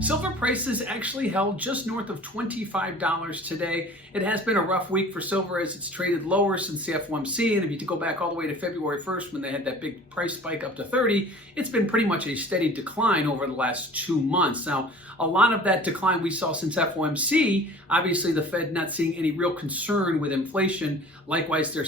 Silver prices actually held just north of $25 today. It has been a rough week for silver as it's traded lower since the FOMC. And if you go back all the way to February 1st when they had that big price spike up to 30, it's been pretty much a steady decline over the last 2 months. Now, a lot of that decline we saw since FOMC, obviously the Fed not seeing any real concern with inflation. Likewise, they're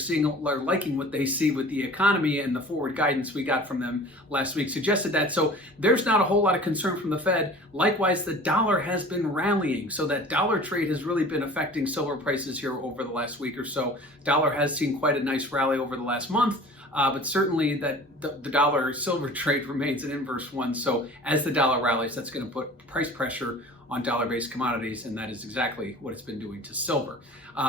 liking what they see with the economy, and the forward guidance we got from them last week suggested that. So there's not a whole lot of concern from the Fed. Likewise, the dollar has been rallying. So that dollar trade has really been affecting silver prices here over the last week or so. Dollar has seen quite a nice rally over the last month. But certainly that the dollar silver trade remains an inverse one. So as the dollar rallies, that's going to put price pressure on dollar-based commodities, and that is exactly what it's been doing to silver.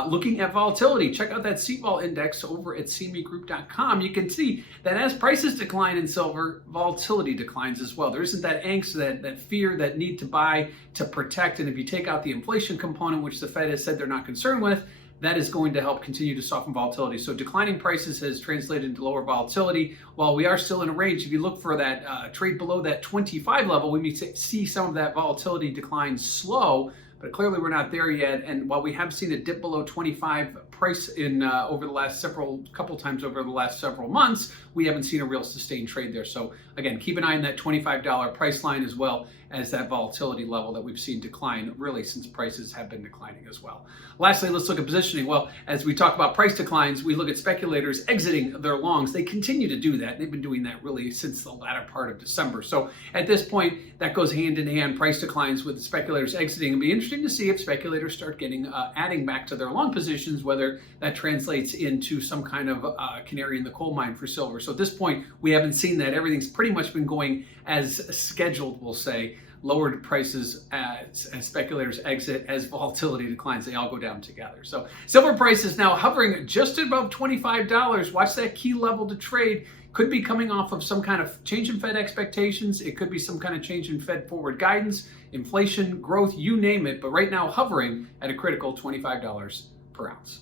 Looking at volatility, check out that CVOL index over at cmegroup.com. You can see that as prices decline in silver, volatility declines as well. There isn't that angst, that fear, that need to buy to protect. And if you take out the inflation component, which the Fed has said they're not concerned with, that is going to help continue to soften volatility. So declining prices has translated into lower volatility. While we are still in a range, if you look for that trade below that 25 level, we may see some of that volatility decline slow, but clearly we're not there yet. And while we have seen a dip below 25 price in over the last couple times over the last several months, we haven't seen a real sustained trade there. So again, keep an eye on that $25 price line as well as that volatility level that we've seen decline really since prices have been declining as well. Lastly, let's look at positioning. Well, as we talk about price declines, we look at speculators exiting their longs. They continue to do that. They've been doing that really since the latter part of December. So at this point, that goes hand in hand, price declines with the speculators exiting. It'll be interesting to see if speculators start getting adding back to their long positions, whether that translates into some kind of canary in the coal mine for silver. So at this point, we haven't seen that. Everything's pretty much been going as scheduled, we'll say. Lowered prices as speculators exit, as volatility declines, they all go down together. So silver price is now hovering just above $25. Watch that key level to trade. Could be coming off of some kind of change in Fed expectations. It could be some kind of change in Fed forward guidance, inflation, growth, you name it. But right now hovering at a critical $25 per ounce.